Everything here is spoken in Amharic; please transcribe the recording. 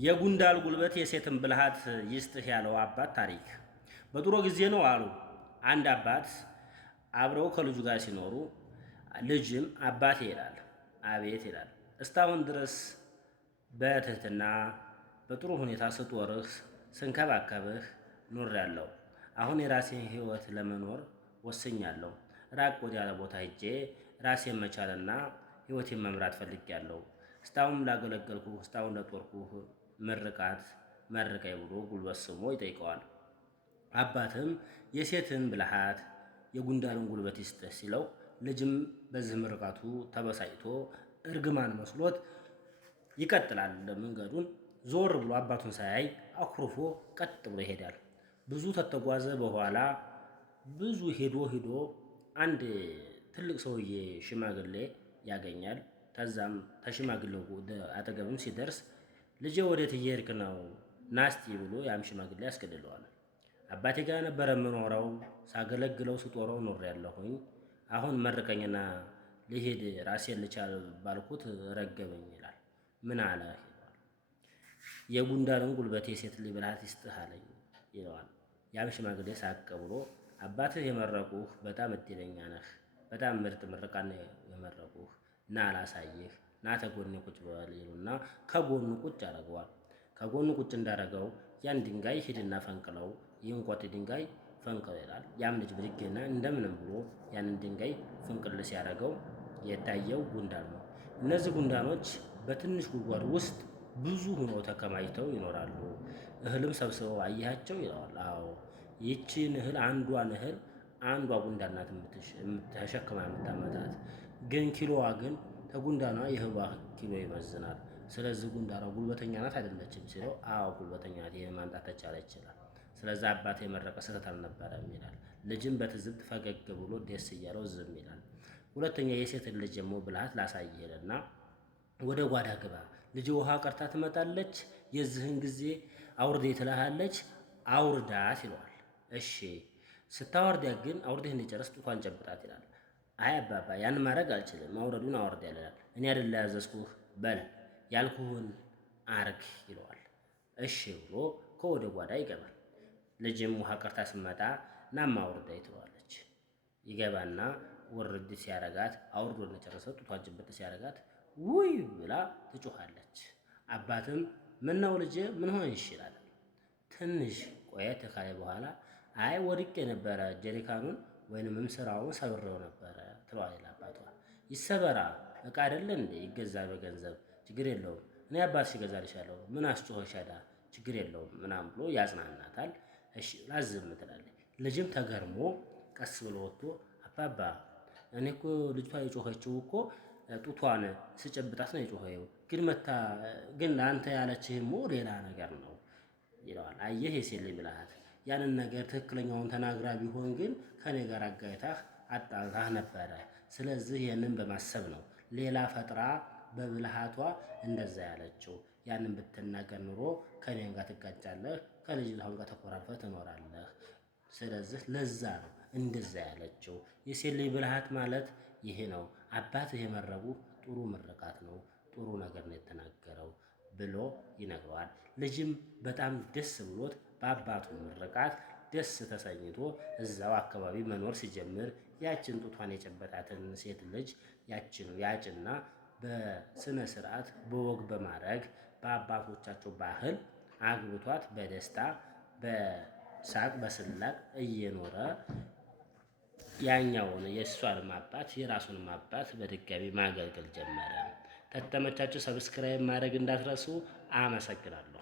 የጉንዳል ጉልበት የሴትን ብልሃት ይስጥህ ያለው አባት ታሪክ። በድሮ ጊዜ ነው አሉ አንድ አባት አብረው ከልጁ ጋር ሲኖሩ፣ ልጅም አባቴ ይላል። አቤት ይላል። እስካሁን ድረስ በትህትና በጥሩ ሁኔታ ስጦርህ ስንከባከብህ ኖሬያለሁ። አሁን የራሴን ሕይወት ለመኖር ወስኛለሁ። ራቅ ወዳለ ቦታ ሄጄ ራሴን መቻልና ሕይወቴን መምራት ፈልጌያለሁ። እስካሁን ላገለገልኩህ እስካሁን ለጦርኩህ ምርቃት መርቀኝ ብሎ ጉልበት ስሞ ይጠይቀዋል። አባትም የሴትን ብልሃት የጉንዳንን ጉልበት ይስጥህ ሲለው፣ ልጅም በዚህ ምርቃቱ ተበሳጭቶ እርግማን መስሎት ይቀጥላል መንገዱን። ዞር ብሎ አባቱን ሳያይ አኩርፎ ቀጥ ብሎ ይሄዳል። ብዙ ተተጓዘ በኋላ ብዙ ሄዶ አንድ ትልቅ ሰውዬ ሽማግሌ ያገኛል። ከዛም ተሽማግሌው አጠገብም ሲደርስ ልጄ ወዴት እየሄድክ ነው? ናስቲ ብሎ ያም ሽማግሌ ያስገድለዋል። አባቴ ጋር ነበረ የምኖረው፣ ሳገለግለው ስጦረው ኖር ያለሁኝ። አሁን መርቀኝና ልሄድ ራሴን ልቻል ባልኩት ረገበኝ ይላል። ምን አለ ይለዋል። የጉንዳንን ጉልበት የሴት ልጅ ብልሃት ይስጥህ አለኝ ይለዋል። ያም ሽማግሌ ሳቅ ብሎ አባትህ የመረቁህ በጣም እድለኛ ነህ፣ በጣም ምርጥ ምርቃን የመረቁህ፣ ና ላሳይህ፣ ና ተጎኔ ቁጭ በል ይሉና ከጎኑ ቁጭ ያደርገዋል። ከጎኑ ቁጭ እንዳደረገው ያን ድንጋይ ሂድና ፈንቅለው፣ ይህን ቆጥ ድንጋይ ፈንቅለው ይላል። ያም ልጅ ብድግና እንደምንም ብሎ ያንን ድንጋይ ፍንቅል ሲያደርገው የታየው ጉንዳን ነው። እነዚህ ጉንዳኖች በትንሽ ጉድጓድ ውስጥ ብዙ ሆነው ተከማችተው ይኖራሉ። እህልም ሰብስበው አያቸው ይለዋል። አዎ ይቺን እህል አንዷ ጉንዳን ናት ተሸክማ የምታመጣት፣ ግን ኪሎዋ ግን ተጉንዳኗ የእህሏ ኪሎ ይመዝናል። ስለዚህ ጉንዳኗ ጉልበተኛ ናት አይደለችም ሲለው፣ አዎ ጉልበተኛ ናት፣ ይሄን ማምጣት ተቻለ ይችላል። ስለዚህ አባት የመረቀ ስህተት አልነበረም ይላል። ልጅም በትዝብት ፈገግ ብሎ ደስ እያለው ዝም ይላል። ሁለተኛ የሴትን ልጅ ደግሞ ብልሃት ላሳይህ ይልና ወደ ጓዳ ግባ፣ ልጅ ውሃ ቀርታ ትመጣለች፣ የዚህን ጊዜ አውርዴ ትልሃለች፣ አውርዳት ይለዋል። እሺ ስታወርዳት ግን አውርዴህ እንዲጨርስ ጡቷን ጨብጣት ይላል። አይ አባባ ያን ማድረግ አልችልም፣ ማውረዱን አወርድ ያለናል፣ እኔ አይደለ ያዘዝኩህ፣ በል ያልኩህን አርግ ይለዋል። እሺ ብሎ ከወደ ጓዳ ይገባል። ልጅም ውሃ ቀርታ ስመጣ ናማ አውርዳይ ትለዋለች። ይገባና ውርድ ሲያረጋት አውርዶ እንደጨረሰ ጡቷን ጭብጥ ሲያረጋት ውይ ብላ ትጮኻለች። አባትም ምነው ልጄ ምን ሆንሽ ይላል። ትንሽ ቆየት ካለ በኋላ አይ ወድቄ ነበረ፣ ጀሪካኑን ወይንም ስራውን ሰብሬው ነበረ ትለዋለች አባቷ። ይሰበራ እቃ አይደለ እንዴ ይገዛል በገንዘብ ችግር የለውም፣ እኔ አባትሽ እገዛልሻለሁ፣ ምን አስጮኸሽ ሄዳ ችግር የለውም ምናምን ብሎ ያጽናናታል። እሺ ላዝም ትላለች። ልጅም ተገርሞ ቀስ ብሎ ወጥቶ አባባ እኔ እኮ ልጅቷ የጮኸችው እኮ ጡቷን ስጨብጣት ነው የጮኸው፣ ግን ለአንተ ያለችህሞ ሌላ ነገር ነው ይለዋል። አየህ የሴት ልጅ ብልሃት፣ ያንን ነገር ትክክለኛውን ተናግራ ቢሆን ግን ከኔ ጋር አጋይታህ አጣልታህ ነበረ። ስለዚህ ይህንን በማሰብ ነው ሌላ ፈጥራ በብልሃቷ እንደዛ ያለችው። ያንን ብትናገር ኑሮ ከኔም ጋር ትጋጫለህ፣ ከልጅቷም ጋር ተኮራርፈህ ትኖራለህ። ስለዚህ ለዛ ነው እንደዛ ያለችው። የሴት ልጅ ብልሃት ማለት ይሄ ነው። አባትህ የመረቡ ጥሩ ምርቃት ነው፣ ጥሩ ነገር ነው የተናገረው ብሎ ይነግረዋል። ልጅም በጣም ደስ ብሎት በአባቱ ምርቃት ደስ ተሰኝቶ እዛው አካባቢ መኖር ሲጀምር ያችን ጡቷን የጨበጣትን ሴት ልጅ ያጭና በስነ ስርዓት በወግ በማድረግ በአባቶቻቸው ባህል አግብቷት በደስታ በሳቅ በስላቅ እየኖረ ያኛውን የእሷንም አባት የራሱንም አባት በድጋሚ ማገልገል ጀመረ። ከተመቻችሁ ሰብስክራይብ ማድረግ እንዳትረሱ። አመሰግናለሁ።